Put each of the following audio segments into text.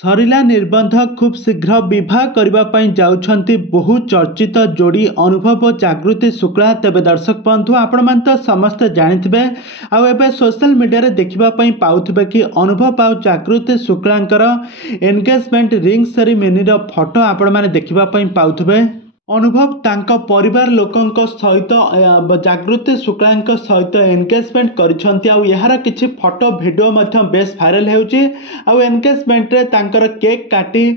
सरिला निर्बंध खूब शीघ्र विवाह करने जाउछंती बहु चर्चित जोड़ी अनुभव और जागृति शुक्ला। तेबे दर्शक बंधु आपण मान तो समस्ते जानिथिबे आउ एबे सोशल मीडिया रे देखिबा पई पाउथिबे कि अनुभव आउ जागृति शुक्लांकर एंगेजमेंट रिंग सेरेमनी रो फोटो आपण माने देखिबा पई पाउथिबे। अनुभव तांका परिवार लोकंक सहित जागृति शुक्लांक सहित एंगेजमेंट करिसंती आउ यार किछि फोटो वीडियो मध्य बेस वायरल हेउची। आउ एंगेजमेंट रे तांकर केक काटी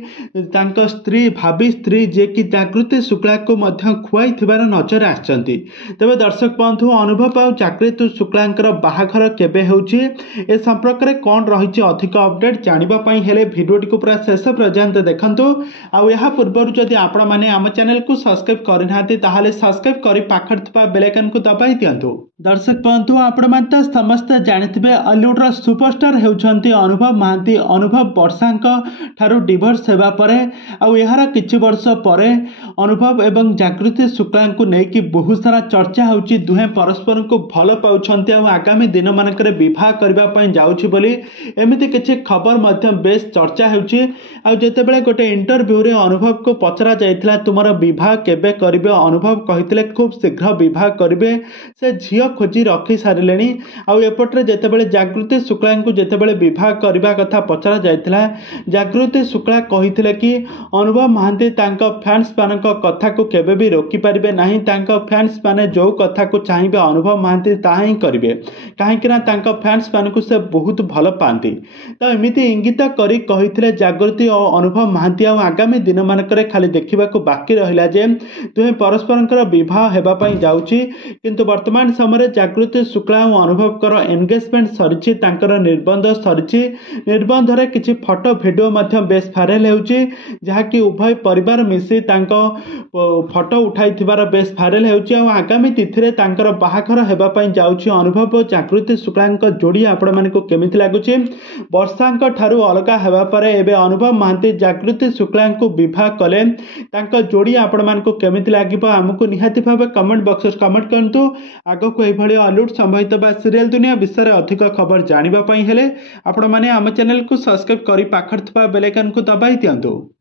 तांका स्त्री भाभी स्त्री जे कि जागृति शुक्ला को मध्य खुआई थिबार नजर आछंती। तबे दर्शक बंधु अनुभव आउ जागृति शुक्लांकर बाहाघर केबे हेउची ए संपर्क रे कोन रहिछि अधिक अपडेट जानिबा पई हेले वीडियोटी को पूरा शेष पर्यंत देखंतु। आउ यहा पूर्व जदि आपण माने हम चैनल को सब्सक्राइब करनाते ताहले सब्सक्राइब करी पाखर थपा बेल आइकन को दबाई दियंतु। दर्शक बंधु आपण मानते समस्त जानिथिबे हॉलीवुड रो सुपरस्टार हेउछंती अनुभव महांती। अनुभव वर्षांक ठारू डिवोर्स हेबा परे आउ यार किछि वर्ष परे अनुभव एवं जागृति शुक्ला को नेकी बहुत सारा चर्चा होउची। दुहे परस्पर को भल पाउछंती आउ आगामी दिन मानकरे विवाह करबा पई जाउची बोली एमिति किछि खबर मध्य बेस चर्चा होउची। आउ जेतेबेले गोटे इंटरव्यू रे अनुभव को पचरा जायतिला तुमर विवाह केबे करिबे अनुभव कहितले खूब शीघ्र विवाह करिबे से झियो खोजी रखी सारिलेनी। आउ एपटरे जेतेबेले जागृति शुक्ला को जेतेबेले विवाह करबा कथा पचरा जायतिला जागृति शुक्ला कहितले कि अनुभव महांती तांका फैंस मानक कथा को केबे भी रोकी परिबे नाही। तांका फैंस माने जो कथा को चाहिबे अनुभव महांती ताहा ही करिवे काहेकि ना तांका फैंस मानकु से बहुत भल पांती। तो एमिति इंगित करी कहितले जागृति और अनुभव महांती आउ आगामी दिन मानकरे खाली देखिबा को बाकी रहिला जे दुहे परस्परंकर विवाह हेबा पई जाउची। किंतु वर्तमान समय जागृति शुक्ला और अनुभव कर एंगेजमेंट सरिछि तांकर निर्बंध सरिछि। निर्बंध रे किछि फोटो वीडियो मध्य बेस वायरल हेउची जहा कि उभय परिवार मिसी तांको फोटो उठाई थिबार बेस वायरल हेउची। आ आगामी तिथि रे तांकर बाहाघर हेबा पई जाउची अनुभव और जागृति शुक्लांक जोड़ी आपण मानकु केमिति लागुची वर्षांक ठारू अलगा हेबा परे एबे अनुभव महांती जागृति शुक्लांक विवाह कले तांका जोड़ी आपण मानकु केमिति लागिबो हमकु निहाती भाबे कमेंट बॉक्स रे कमेंट करंतु। आगो को एभली हॉलीवुड संबंधित बा सीरियल दुनिया विषय रे अधिक खबर जानिबा पई हेले आपण माने हम चैनल को सब्सक्राइब करी पाखर थबा बेल आइकन को दबाई दियंतु।